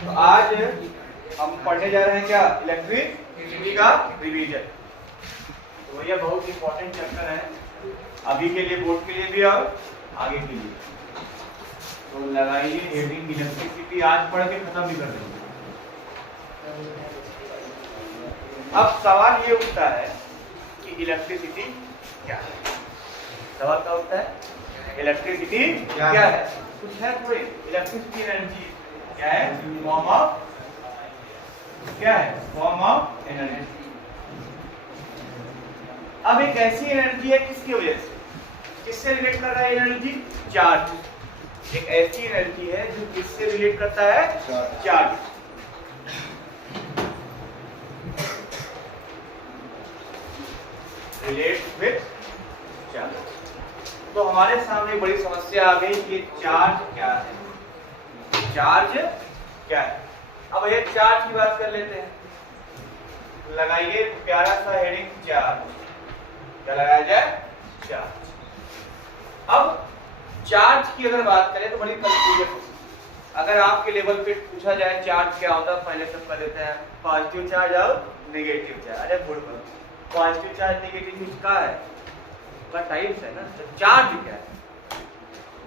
तो आज हम पढ़ने जा रहे हैं क्या, इलेक्ट्रिसिटी का रिवीजन। तो भैया बहुत इंपॉर्टेंट चैप्टर है अभी के लिए, बोर्ड के लिए भी और आगे के लिए। तो लगाइए हेडिंग इलेक्ट्रिसिटी, आज पढ़ के खत्म भी कर देंगे। अब सवाल ये उठता है कि इलेक्ट्रिसिटी क्या है। सवाल क्या उठता है, इलेक्ट्रिसिटी क्या है? कुछ है कोई? इलेक्ट्रिसिटी एनर्जी क्या है? फॉर्म ऑफ क्या है? Form of energy. अब एक ऐसी एनर्जी है किसकी वजह से, किससे रिलेट कर रहा है एनर्जी? चार्ज। एक ऐसी एनर्जी है जो किससे रिलेट करता है? चार्ज। Relate with charge. तो हमारे सामने बड़ी समस्या आ गई कि चार्ज क्या है, चार्ज क्या है। अब ये चार्ज की बात कर लेते हैं। लगाइए प्यारा सा हेडिंग चार्ज। क्या लगाया जाए? चार्ज। अब चार्ज की अगर बात करें तो बड़ी कंफ्यूजन होती है। अगर आपके लेवल पे पूछा जाए चार्ज क्या होता है, पहले सब कर देते हैं पॉजिटिव चार्ज और नेगेटिव चार्ज। अरे बोल पॉजिटिव चार्ज नेगेटिव इसका है, का टाइप्स है ना। तो चार्ज क्या है?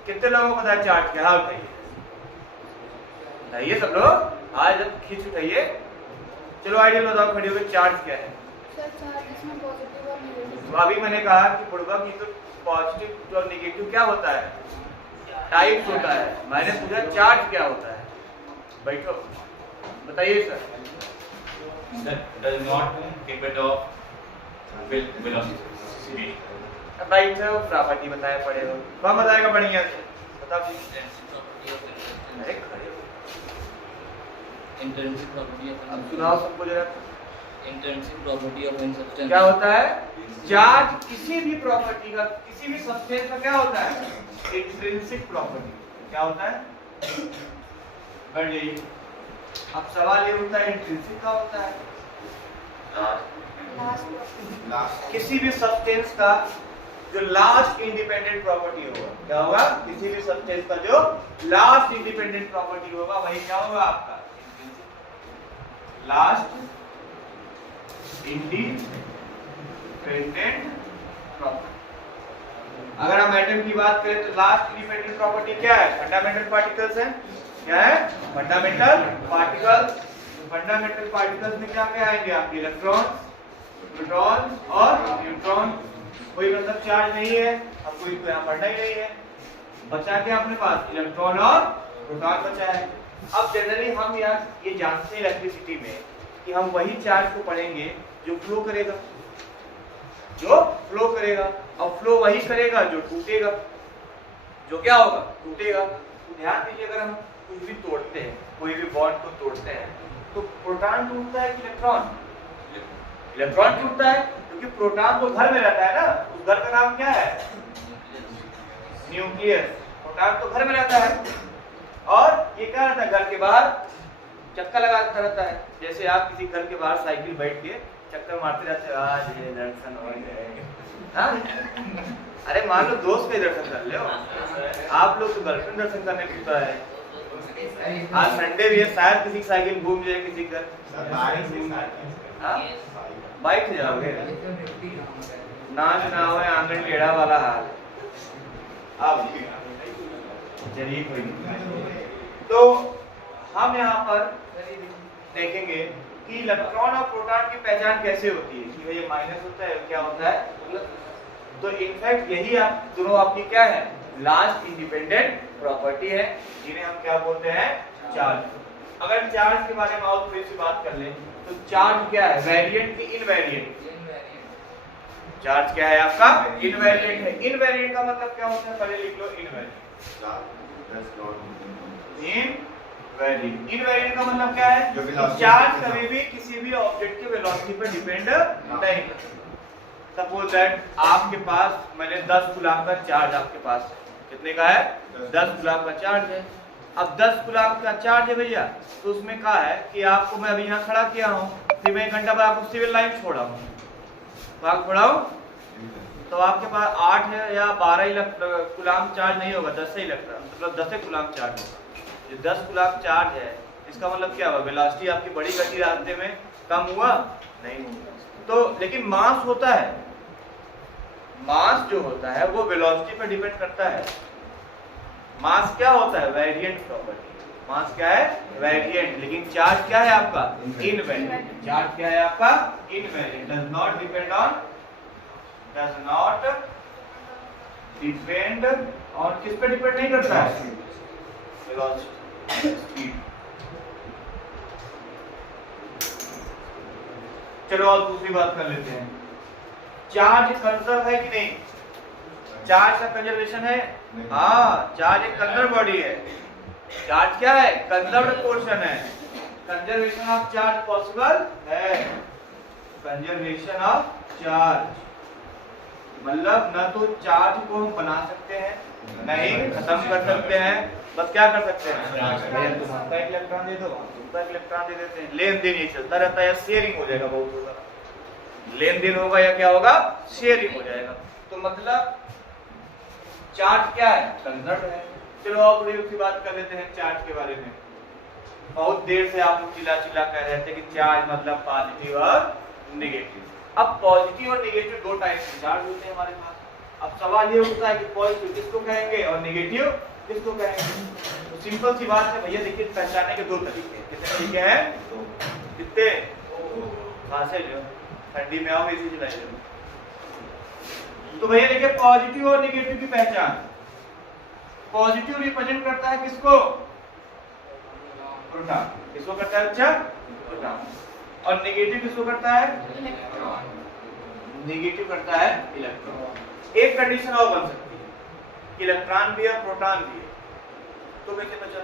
कितने लोगों को पता है चार्ज क्या है? बताइए सब लोग, आज जब खींच उठाइए। चलो आइडिया बताओ खड़ी होकर, चार्ज क्या है? सर चार्ज इसमें पॉजिटिव और नेगेटिव। तो अभी मैंने कहा कि पूर्वक तो पॉजिटिव और नेगेटिव क्या होता है? टाइप्स होता है। मैंने पूछा चार्ज क्या होता है? बैठो बताइए sir. Does not depend of velocity. भाई सर प्रॉपर्टी बताया पड़े हो, कौन बताएगा बढ़िया से? बताओ जी। अरे खड़े हो। Intrinsic property of अब सुनाओ सबको जरा। intrinsic property of any substance. क्या होता है? चार्ज किसी भी प्रॉपर्टी का, किसी भी सब्सटेंस का क्या होता है? Intrinsic property. क्या होता है? बढ़ जाइए। अब सवाल ये उठता है इंट्रिंसिक का होता है किसी भी सब्सटेंस का जो लास्ट इंडिपेंडेंट प्रॉपर्टी होगा। क्या होगा? किसी भी सब्सटेंस का जो लास्ट इंडिपेंडेंट प्रॉपर्टी होगा वही क्या होगा आपका? Last independent property. अगर हम एटम की बात करें तो लास्ट इंडिपेंडेंट प्रॉपर्टी क्या है? फंडामेंटल पार्टिकल्स है। क्या है? Fundamental particles. फंडामेंटल पार्टिकल्स में क्या क्या आएंगे आपके? इलेक्ट्रॉन, प्रोटॉन और न्यूट्रॉन। कोई मतलब चार्ज नहीं है, अब कोई तो यहाँ पढ़ना ही नहीं है। बचा क्या अपने पास? इलेक्ट्रॉन और प्रोटॉन बचा है। अब जनरली हम यार ये जानते हैं इलेक्ट्रिसिटी में कि हम वही चार्ज को पढ़ेंगे जो फ्लो करेगा, जो फ्लो करेगा। और फ्लो वही करेगा जो टूटेगा। जो क्या होगा? टूटेगा। तो ध्यान दीजिए, अगर हम कुछ भी तोड़ते हैं, कोई भी बॉन्ड को तोड़ते हैं, तो प्रोटॉन टूटता है कि इलेक्ट्रॉन? इलेक्ट्रॉन टूटता है, क्योंकि प्रोटॉन तो घर में रहता है ना। उस घर का नाम क्या है? न्यूक्लियस। प्रोटॉन तो घर में रहता है और ये क्या रहता है? घर के बाहर चक्कर लगाता रहता है। जैसे आप किसी घर के बाहर साइकिल बैठ के चक्कर मारते रहते हैं, आज ये दर्शन हो गए। हाँ? अरे मान लो दोस्त के दर्शन कर ले हो। आप लोग तो गर्लफ्रेंड दर्शन करने पड़ता है। आज संडे भी है, शायद किसी साइकिल घूम जाए किसी घर। बाइक से जाओगे? नाच ना हो आंगन टेढ़ा वाला हाल। आप चलिए कोई नहीं। तो हम यहाँ पर देखेंगे कि इलेक्ट्रॉन और प्रोटॉन की पहचान कैसे होती है कि भाई माइनस होता है, क्या होता है? तो इनफैक्ट यही आप दोनों आपकी क्या है? लास्ट इंडिपेंडेंट प्रॉपर्टी है, जिन्हें हम क्या बोलते हैं? चार्ज। अगर चार्ज के बारे में और थोड़ी सी बात कर लें तो चार्ज क्या है? वेरिएंट की इनवेरिएंट? चार्ज क्या है आपका? इनवेरिएंट है। इनवेरिएंट का मतलब क्या होता है? पहले लिख लो इनवेरिएंट। इनवेरिएंट का मतलब क्या है? चार्ज कभी भी किसी भी ऑब्जेक्ट के वेलोसिटी पर डिपेंड नहीं करता। सपोज दैट आपके पास, मैंने 10 कूलम का चार्ज आपके पास, कितने का है? 10 कूलम का चार्ज है। अब 10 कूलम का चार्ज है भैया, तो उसमें कहा है कि आपको मैं अभी यहाँ खड़ा किया हूँ, फिर मैं 1 घंटा बाद आपको सिविल लाइन छोड़ा हूँ, तो आप छोड़ाओ तो आपके पास 8 है या 12 कूलम चार्ज नहीं होगा, 10 ही लगता है, मतलब 10 कूलम चार्ज होगा। जो 10 कूलम चार्ज है इसका मतलब क्या हुआ, वेलोसिटी आपकी बड़ी गति रास्ते में कम हुआ नहीं हुआ। तो लेकिन मास होता है, मास जो होता है वो वेलोसिटी पर डिपेंड करता है। मास क्या होता है, वेरिएंट प्रॉपर्टी। मास क्या है, वेरिएंट। लेकिन चार्ज क्या है आपका, इनवेरिएंट। चार्ज क्या है आपका, invariant. Does not depend on, does not depend on, किस पे डिपेंड नहीं करता है, वेलोसिटी, स्पीड। चलो और दूसरी बात कर लेते हैं, चार्ज कंजर्व है कि नहीं, चार्ज का कंजर्वेशन है। हाँ, चार्ज एक कंजर्व बॉडी है। चार्ज क्या है, कंजर्व्ड पोर्शन है। कंजर्वेशन ऑफ चार्ज पॉसिबल है, कंजर्वेशन ऑफ चार्ज मतलब न तो चार्ज को हम बना सकते हैं, नहीं खत्म कर सकते हैं, बस क्या कर सकते हैं, तुम हमका एक इलेक्ट्रॉन दे दो, तुमका एक इलेक्ट्रॉन दे देते हैं। लेन देन ये चलता रहता है, शेयरिंग हो जाएगा, बहुत होगा, लेन देन होगा या क्या होगा, शेयरिंग हो जाएगा। तो मतलब चार्ज क्या है, कंजर्व है। चलो और थोड़ी सी बात कर लेते हैं चार्ज के बारे में। बहुत देर से आप लोग चिल्ला चिल्ला कह रहे थे कि चार्ज मतलब पॉजिटिव और नेगेटिव। अब पॉजिटिव और नेगेटिव दो टाइप के चार्ज होते हैं हमारे पास। अब सवाल ये उठता है कि पॉजिटिव किसको कहेंगे और नेगेटिव किसको कहेंगे। तो सिंपल सी बात है भैया, देखिए पहचानने के दो तरीके हैं। कितने तरीके हैं, कितने, कहां से जो ठंडी में आओ इसी चलाइए। तो भैया देखिए पॉजिटिव और नेगेटिव की पहचान। पॉजिटिव रिप्रेजेंट करता है किसको, प्रोटॉन। किसको करता है अच्छा, प्रोटॉन। और नेगेटिव किसको करता है, नेगेटिव करता है इलेक्ट्रॉन। एक कंडीशन और बन सकती है, इलेक्ट्रॉन भी है प्रोटॉन भी है, तो कैसे बचा।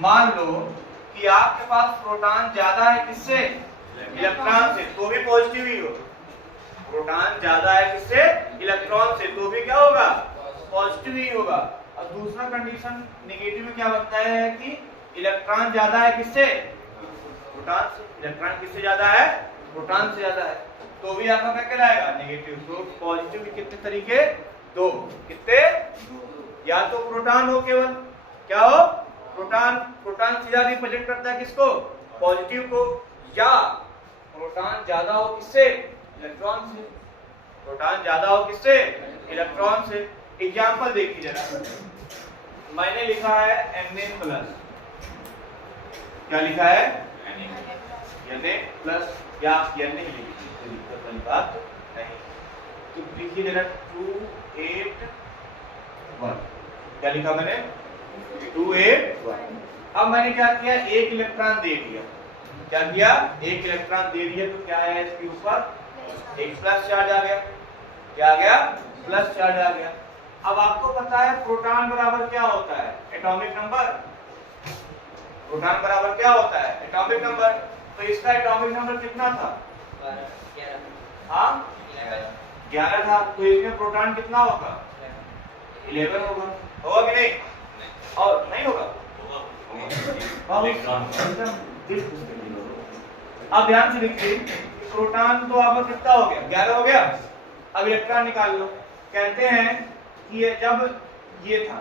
मान लो कि आपके पास प्रोटॉन ज्यादा है किससे, इलेक्ट्रॉन से, तो भी पॉजिटिव ही होगा। प्रोटॉन ज्यादा है किससे, इलेक्ट्रॉन से, तो भी क्या होगा, पॉजिटिव ही होगा। और दूसरा कंडीशन नेगेटिव में क्या बनता है कि इलेक्ट्रॉन ज्यादा है किससे, प्रोटॉन से। इलेक्ट्रॉन किससे ज्यादा है, प्रोटॉन से ज्यादा है, तो भी आपका क्या कहलाएगा, नेगेटिव। तो पॉजिटिव के कितने तरीके, दो। कितने, या तो प्रोटॉन हो केवल, क्या हो, प्रोटॉन। प्रोटॉन सीधा रिप्रेजेंट करता है किसको, पॉजिटिव को, या प्रोटॉन ज्यादा हो किससे, इलेक्ट्रॉन से। प्रोटॉन ज्यादा हो किससे, इलेक्ट्रॉन से। एग्जांपल देखिए जरा, मैंने लिखा है Na+, क्या लिखा है, Na+, या Na लिखिए, बात नहीं। तो लिखिए जरा 2 8 1, क्या लिखा मैंने, 2 8 1। अब मैंने क्या किया, एक इलेक्ट्रॉन दे दिया। क्या किया, एक इलेक्ट्रॉन दे दिया, तो क्या है इसके ऊपर, एक प्लस चार्ज आ गया। क्या आ गया, प्लस चार्ज आ गया। अब आपको पता है प्रोटॉन बराबर क्या होता है, एटॉमिक नंबर। प्रोटॉन बराबर क्या होता है, एटॉमिक नंबर। तो इसका एटॉमिक नंबर कितना था, 11 था। तो इसमें प्रोटॉन कितना होगा, 11 होगा। होगा कि नहीं, और नहीं होगा, अब ध्यान से देखिए, प्रोटॉन तो आपका कितना हो गया, 11 हो गया। अब इलेक्ट्रॉन निकाल लो। कहते हैं कि जब ये था,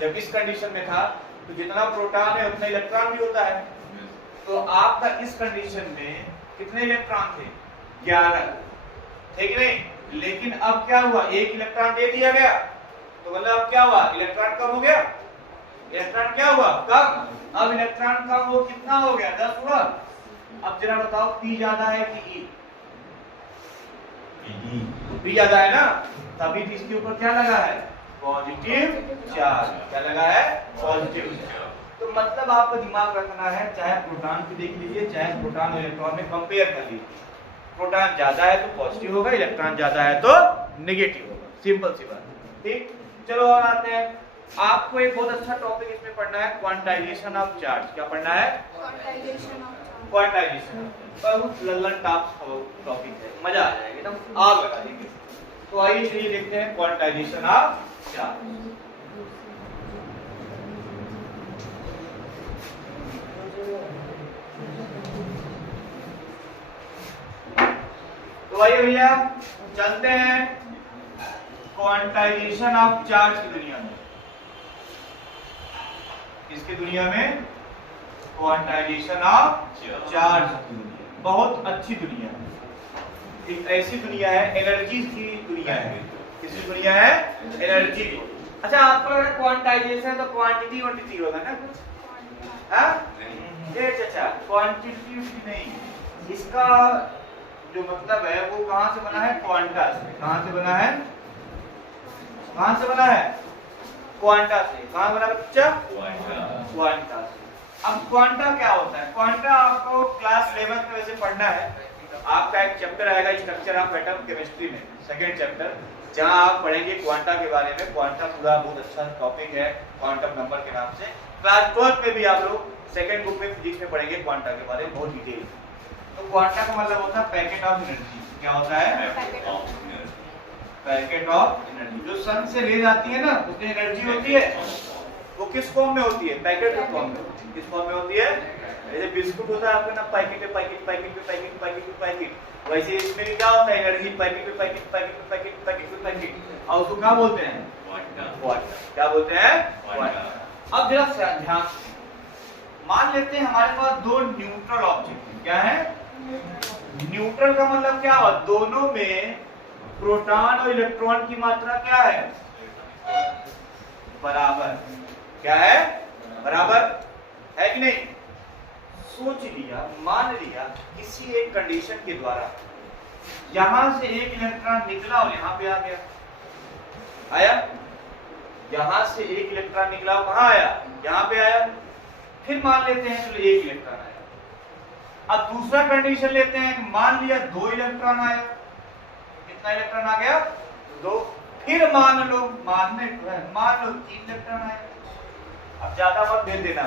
जब इस कंडीशन में था, तो जितना प्रोटॉन है उतना इलेक्ट्रॉन भी होता है। तो आपका इस कंडीशन में कितने इलेक्ट्रॉन थे, 11, ठीक नहीं। लेकिन अब क्या हुआ, एक इलेक्ट्रॉन दे दिया गया, तो मतलब अब क्या हुआ, इलेक्ट्रॉन कम हो गया। इलेक्ट्रॉन क्या हुआ, कम। अब इलेक्ट्रॉन कम हो, कितना हो गया, 10 हुआ। अब जरा बताओ P ज्यादा है कि E? P ज्यादा है ना, तभी इसके ऊपर क्या लगा है, पॉजिटिव चार्ज। क्या लगा है, पॉजिटिव चार्ज। तो मतलब आपको दिमाग रखना है, चाहे प्रोटॉन की देख लीजिए, चाहे प्रोटॉन और इलेक्ट्रॉन में कंपेयर कर लीजिए। प्रोटॉन ज्यादा है तो पॉजिटिव होगा, इलेक्ट्रॉन ज्यादा है तो नेगेटिव होगा। सिंपल सी बात, ठीक। चलो और आते हैं, आपको एक बहुत अच्छा टॉपिक इसमें पढ़ना है, क्वांटाइजेशन ऑफ चार्ज। क्या पढ़ना है, क्वांटाइजेशन। बहुत लल्लन टॉप टॉपिक है, मजा आ जाएगा, एकदम आग लगा देंगे। तो आइए चलिए देखते हैं क्वांटाइजेशन ऑफ चार्ज। तो आइए भैया चलते हैं क्वांटाइजेशन ऑफ चार्ज की दुनिया में। इसकी दुनिया में क्वांटाइजेशन ऑफ चार्ज की दुनिया, बहुत अच्छी दुनिया है। एक ऐसी दुनिया है, एनर्जी की दुनिया है। किसी दुनिया है एनर्जी की। अच्छा, आपको लग रहा है क्वांटाइजेशन तो क्वांटिटी क्वांटिटी होगा ना कुछ, हाँ? ये चाचा क्वांटिटी नहीं, इसका जो मतलब है वो कहाँ से बना है? क्वांटा से। कहाँ से बना है? कहाँ से बना है? क्वांटा से। कहाँ बना बच्चा? क्वांटा से। अब क्वांटा क्या होता है? क्वांटा आपको क्लास 11 में वैसे पढ़ना है। आपका एक चैप्टर आएगा स्ट्रक्चर ऑफ एटम केमिस्ट्री में, सेकंड चैप्टर, जहां आप पढ़ेंगे क्वांटा के बारे में। क्वांटा पूरा बहुत अच्छा टॉपिक है क्वांटम नंबर के नाम से। क्लास 12 में भी आप लोग सेकंड बुक में फिजिक्स में पढ़ेंगे क्वांटा के बारे में बहुत डिटेल। तो क्वांटा का मतलब होता है पैकेट ऑफ एनर्जी। क्या होता है? Packet of energy. जो सन से रेज आती है ना, उसमें एनर्जी होती है, वो किस फॉर्म में होती है? पैकेट के फॉर्म में। किस फॉर्म में होती है? जैसे बिस्कुट होता है आपका ना, पैकेट पे पैकेट पैकेट पे पैकेट पैकेट पे पैकेट, वैसे इसमें भी क्या होता है? एनर्जी पैकेट पे पैकेट पैकेट पे पैकेट पैकेट पे पैकेट। और उसको क्या बोलते हैं? क्वांटा। क्या बोलते हैं? क्वांटा। अब जरा ध्यान से मान लेते हैं हमारे पास दो न्यूट्रल ऑब्जेक्ट हैं। क्या है? न्यूट्रल का मतलब क्या हुआ? दोनों में प्रोटॉन और इलेक्ट्रॉन की मात्रा क्या है? बराबर। क्या है? बराबर है कि नहीं? सोच लिया, मान लिया किसी एक कंडीशन के द्वारा यहां से एक इलेक्ट्रॉन निकला और यहां पे आ गया, आया? यहां से एक इलेक्ट्रॉन निकला और कहां आया? यहां पे आया। फिर मान लेते हैं चलो एक इलेक्ट्रॉन आया। अब दूसरा कंडीशन लेते हैं, मान लिया दो इलेक्ट्रॉन आया। कितना इलेक्ट्रॉन आ गया? दो। फिर मान लो 3 इलेक्ट्रॉन आया। अब ज्यादा मत दे देना,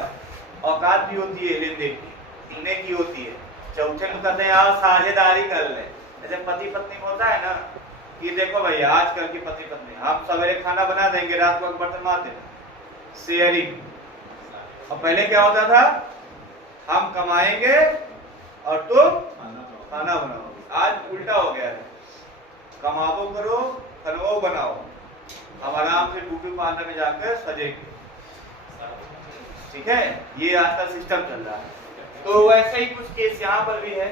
औकात भी होती है लेन देन की, पीने की होती है। चौथे में कहते हैं यार साझेदारी कर ले। जैसे पति पत्नी में होता है ना कि देखो भैया आजकल के पति पत्नी, हम सवेरे खाना बना देंगे, रात को बर्तन मार देना, शेयरिंग। और पहले क्या होता था? हम कमाएंगे और तुम खाना बनाओगे। आज उल्टा हो गया है, कमाओ करो, खनवो बनाओ, हम आराम से ब्यूटी पार्लर में जाकर सजेंगे। ठीक है, ये आज का सिस्टम चल रहा है। तो वैसे ही कुछ केस यहाँ पर भी है।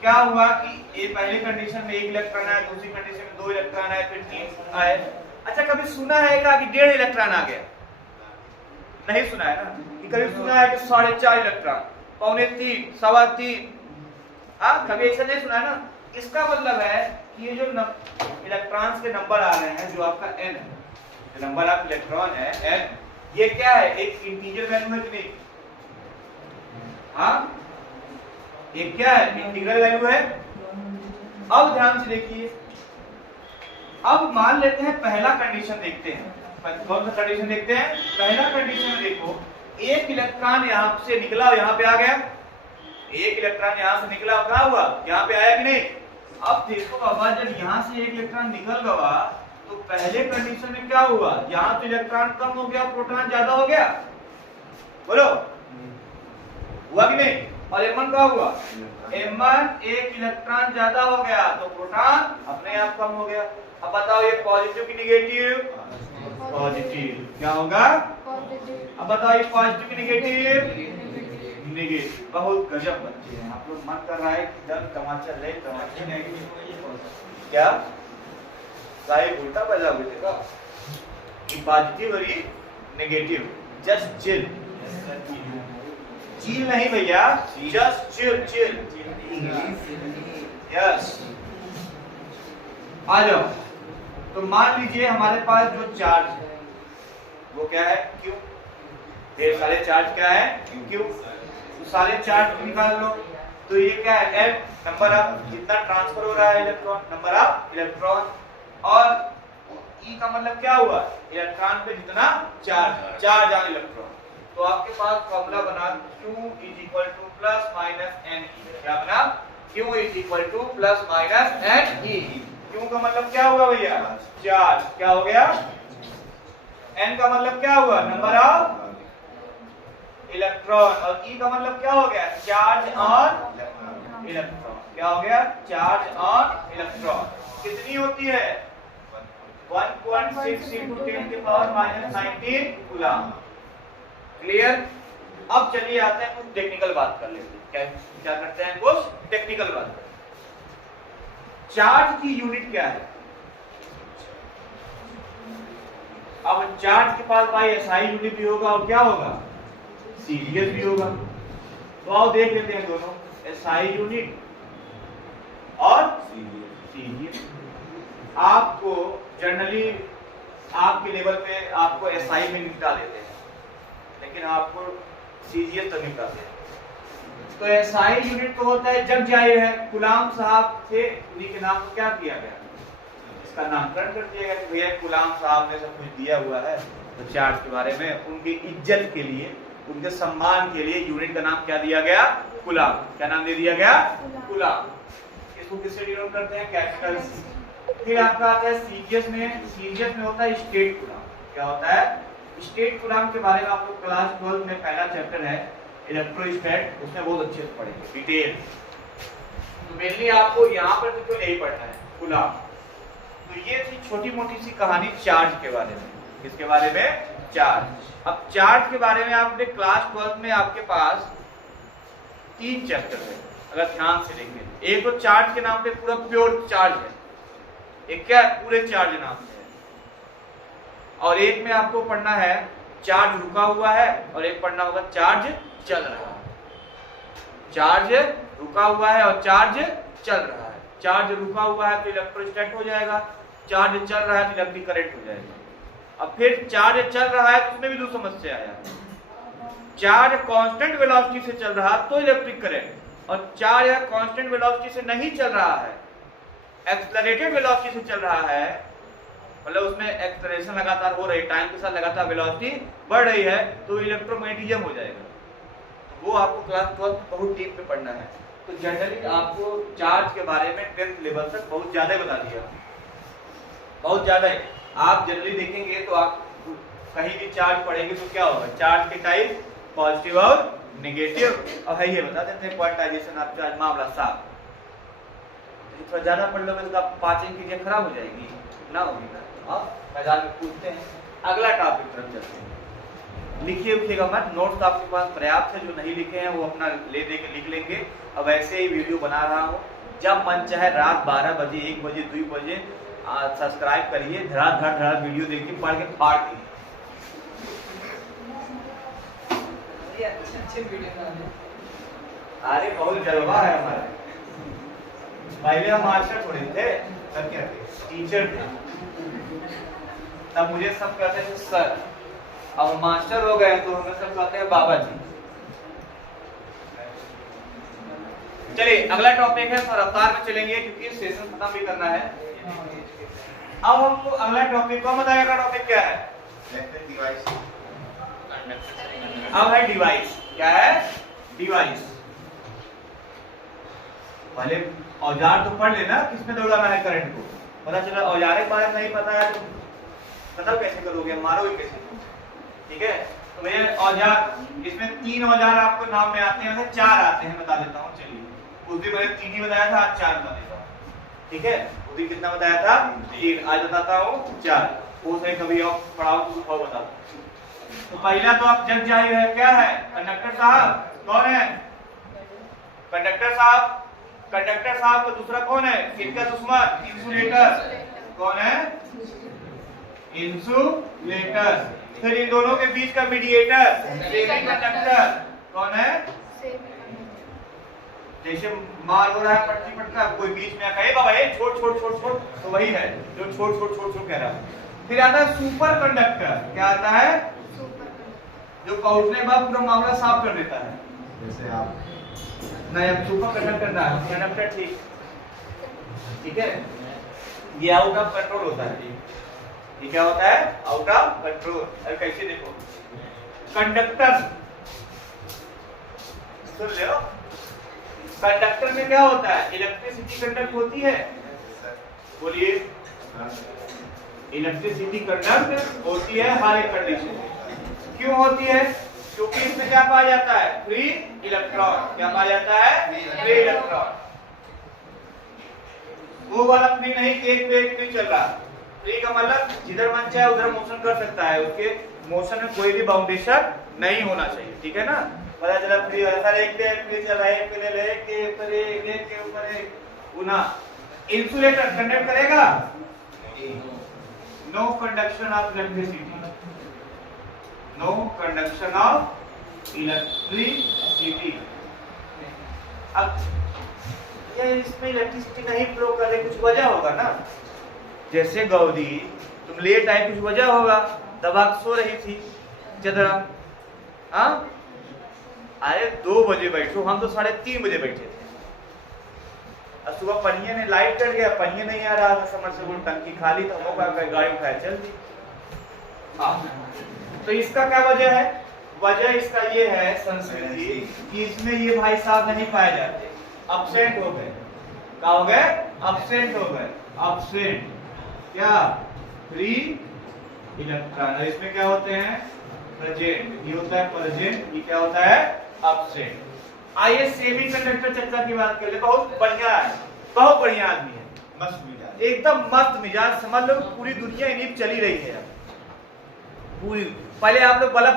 क्या हुआ कि ये पहले कंडीशन में 1 इलेक्ट्रॉन आया, दूसरी कंडीशन में 2 इलेक्ट्रॉन आए, फिर 3 आए। अच्छा, कभी सुना है कि 1.5 इलेक्ट्रॉन आ गया? नहीं सुना है ना? कि कभी सुना है कि 4.5 इलेक्ट्रॉन, 2.25, 3.25? हाँ, कभी ऐसा नहीं सुना है ना? इसका मतलब है कि ये जो इलेक्ट्रॉन्स के नंबर आ रहे हैं, जो आपका n है, जो नंबर ऑफ इलेक्ट्रॉन है n, ये क्या है? एक इंटीजर वैल्यू है कि नहीं? हाँ, एक क्या है? इंटीग्रल वैल्यू है। अब ध्यान से देखिए, अब मान लेते हैं पहला कंडीशन देखते हैं। कौन सा कंडीशन देखते हैं? पहला कंडीशन में देखो, एक इलेक्ट्रॉन यहाँ से निकला और यहाँ पे आ गया। एक इलेक्ट्रॉन यहाँ से निकला और क्या हुआ? यहाँ पे आया कि नहीं? अब देखो बाबा, जब यहाँ से एक इलेक्ट्रॉन निकल गया तो पहले कंडीशन में क्या हुआ? यहाँ तो इलेक्ट्रॉन कम हो गया, प्रोटॉन ज्यादा हो गया। बोलो, हुआ कि नहीं? और M1 क्या हुआ? M1 एक इलेक्ट्रॉन ज्यादा हो गया तो प्रोटॉन अपने आप कम हो गया। अब बताओ ये पॉजिटिव की निगेटिव? पॉजिटिव। क्या होगा? पॉजिटिव। अब बताओ ये पॉजिटिव की निगेटिव? निगेटिव। बहुत गजब बच्चे हैं आप लोग। मन कर रहा है कि जब तमाचा ले तमाचे नहीं, क्या साहिब उल्टा पैदा हुए थे का? कि पॉजिटिव और नेगेटिव। जस्ट चिल, चिल नहीं भैया, जस्ट चिल चिल। यस, आ जाओ। तो मान लीजिए हमारे पास जो चार्ज है वो क्या है? Q। ढेर सारे चार्ज क्या है? Q। तो सारे चार्ज निकाल लो। तो ये क्या है? L, नंबर ऑफ कितना ट्रांसफर हो रहा है इलेक्ट्रॉन, नंबर ऑफ इलेक्ट्रॉन। और E का मतलब क्या हुआ? इलेक्ट्रॉन पे जितना चार्ज, चार्ज ऑन इलेक्ट्रॉन। तो आपके पास फॉर्मूला बना Q + - NE। क्या बना? Q + - NE। Q का मतलब क्या हुआ भैया? चार्ज। क्या हो गया? N का मतलब क्या हुआ? Number of electron. और E का मतलब क्या हो गया? Charge on electron. क्या हो गया? Charge on electron. कितनी होती है? 1.6 × 10⁻⁻19 कूलम। क्लियर? अब चलिए आते हैं कुछ टेक्निकल बात कर लेते हैं। क्या करते हैं, कुछ टेक्निकल बात करते हैं। चार्ज की यूनिट क्या है? अब चार्ज के पास भाई एसआई यूनिट भी होगा और क्या होगा, सीजीएस भी होगा। तो आओ देख लेते हैं दोनों, एसआई यूनिट और सीजीएस। आपको जनरली आपके लेवल पे आपको एसआई में निपटा देते हैं, लेकिन आपको सीजीएस तक निपटाते हैं। तो एसआई यूनिट तो होता है, जब जाहिर है गुलाम साहब थे, उन्हीं के नाम को क्या किया गया, इसका नामकरण कर दिया गया कि भैया गुलाम साहब ने सब कुछ दिया हुआ है। तो चार्ज के बारे में उनकी इज्जत के लिए, उनके सम्मान के लिए यूनिट का नाम क्या दिया गया, गुलाम। क्या नाम दे दिया गया, गुलाम। इसको किससे डिनोट करते हैं, कैपिटल सी। फिर आपका आता है सीजीएस में। सीजीएस में होता है स्टेट गुलाम। क्या होता है, स्टेट गुलाम के बारे में आप लोग क्लास 12 में पहला चैप्टर है इलेक्ट्रोस्टैट, उसमें बहुत अच्छे से पढ़ेंगे डिटेल। तो मेनली आपको यहाँ पर तो नहीं पढ़ना है गुलाम। तो ये थी छोटी मोटी सी कहानी चार्ज के बारे में। किसके बारे में, चार्ज। अब चार्ज के बारे में आपने क्लास 12 में आपके पास 3 चैप्टर है, अगर ध्यान से देखें। एक तो चार्ज के नाम पे पूरा प्योर चार्ज है, एक क्या है, पूरे चार्ज नाम से है। और एक में आपको पढ़ना है चार्ज रुका हुआ है, और एक पढ़ना होगा चार्ज चल रहा है। चार्ज रुका हुआ है और चार्ज चल रहा है। चार्ज रुका हुआ है तो इलेक्ट्रोस्टैट हो जाएगा, चार्ज चल रहा है तो इलेक्ट्रिक करंट हो जाएगा। अब फिर चार्ज चल रहा है तो उसमें भी दो समस्या आया, चार्ज कांस्टेंट वेलोसिटी से चल रहा तो इलेक्ट्रिक करंट, और चार्ज कांस्टेंट वेलोसिटी से नहीं चल रहा है, एक्सेलरेटेड वेलोसिटी से चल रहा है, मतलब उसमें एक्सेलरेशन लगातार हो रही, टाइम के साथ लगातार वेलोसिटी बढ़ रही है, तो इलेक्ट्रोमैग्नेटिज्म हो जाएगा। तो वो आपको क्लास 12 बहुत डीप में पढ़ना है। तो जनरली आपको चार्ज के बारे में 10th लेवल तक बहुत ज्यादा बता दिया, बहुत ज्यादा है। आप जनरली देखेंगे तो आप कहीं भी चार्ज पढ़ेंगे तो क्या होगा, चार्ज के टाइप पॉजिटिव और नेगेटिव, और है ये बता देते हैं क्वांटाइजेशन आपका मामला साफ। थोड़ा ज्यादा पढ़ लोगे तो आप पाचन की क्रिया खराब हो जाएगी ना, होगी ना। अब मैदान में पूछते हैं, अगला टॉपिक तरफ चलते हैं। लिखिए उठिएगा मत, नोट्स आपके पास पर्याप्त है, जो नहीं लिखे हैं वो अपना ले दे के लिख लेंगे। अब ऐसे ही वीडियो बना रहा हूँ, जब मन चाहे रात 12 बजे 1 बजे 2 बजे सब्सक्राइब करिए, धड़ा वीडियो देखिए, पढ़ के फाड़ दिए। अच्छे वीडियो अरे बहुत जलवा है हमारे। पहले हम मास्टर थोड़े थे, तब क्या थे, टीचर थे, तब मुझे सब कहते थे सर। अब मास्टर हो गए तो हमें सब कहते हैं बाबा जी। चलिए अगला टॉपिक है, थोड़ा रफ्तार में चलेंगे क्योंकि सेशन खत्म भी करना है। अब हमको अगला टॉपिक कौन बताएगा, टॉपिक क्या है, अब है डिवाइस। क्या है, डिवाइस। पहले औजार तो पढ़ लेना, किसमें दौड़ाना है करंट को, पता चला औजार के बारे में नहीं पता है तो पता कैसे करोगे, मारोगे कैसे, ठीक है। तो भैया औजार, इसमें 3 औजार आपको नाम में आते हैं, 4 आते हैं, बता देता हूँ। चलिए उस दिन मैंने 3 ही बताया था, आज 4 बता देता हूँ, ठीक है। उस दिन कितना बताया था, 3, आज बताता हूँ 4। हो सके कभी और पढ़ाओ तो बता। तो पहला तो आप जग जाहिर है, क्या है, कंडक्टर साहब। कौन है कंडक्टर साहब, कंडक्टर साहब का दूसरा कौन है, इनका दुश्मन इंसुलेटर। कौन है, इंसुलेटर। फिर इन दोनों के बीच का मीडिएटर सेमी कंडक्टर। कौन है, जैसे मार हो रहा है पट्टी पटका, कोई बीच में कहे बाबा ये छोड़ छोड़ छोड़ छोड़, तो वही है जो छोड़ छोड़ छोड़ छोड़ कह रहा है। फिर आता है सुपर कंडक्टर। क्या आता है, जो पहुंचने के बाद पूरा मामला साफ कर देता है। जैसे आप नहीं, अब सुपर कंडक्टर ना, कंडक्टर ठीक है, ये आउट ऑफ कंट्रोल होता है। ये क्या होता है, आउट ऑफ कंट्रोल। अरे कैसे देखो, कंडक्टर सुन लो, कंडक्टर में क्या होता है, इलेक्ट्रिसिटी कंडक्ट होती है। बोलिए, इलेक्ट्रिसिटी कंडक्ट होती है हर एक कंडीशन में। क्यों होती है, क्योंकि इसमें क्या पाया जाता है, फ्री इलेक्ट्रॉन। क्या पाया जाता है, फ्री इलेक्ट्रॉन। वो वाला फ्री नहीं कि एक पे एक फ्री चल रहा। फ्री का मतलब जिधर मन चाहे उधर मोशन कर सकता है, उसके मोशन में कोई भी बाउंडेशन नहीं होना चाहिए, ठीक है ना। पता चला फ्री सर एक पे फ्री चल रहा है, एक पे ले एक के ऊपर एक के ऊपर एक गुना। इंसुलेटर कंडक्ट करेगा? No conduction of electricity, no conduction of electricity. अब ये इसमें इलेक्ट्रिसिटी नहीं फ्लो कर रही, कुछ वजह होगा ना। जैसे गौरी तुम लेट आई, कुछ वजह होगा, दबा के सो रही थी चदरा। हाँ अरे 2 बजे बैठो, हम तो 3:30 बजे बैठे थे। और सुबह पनिया ने लाइट कट गया, पनिया नहीं आ रहा था, समरसेबुल टंकी खाली था, गाड़ी उठाया चल दी। तो इसका क्या वजह है? वजह इसका ये है संस्कृति कि इसमें ये भाई साहब नहीं पाए जाते, absent हो गए। क्या हो गए? absent हो गए। absent क्या? Free electron. इसमें क्या होते हैं? प्रेजेंट। ये होता है प्रेजेंट, ये क्या होता है? absent। आइए सेमीकंडक्टर चर्चा की बात कर ले। बहुत बढ़िया है, बहुत बढ़िया आदमी है, मस्त मिजाज, एकदम मस्त मिजाज। समझ लो पूरी दुनिया इन्हीं पे चली रही है पूरी। पहले आप लोग बल्ब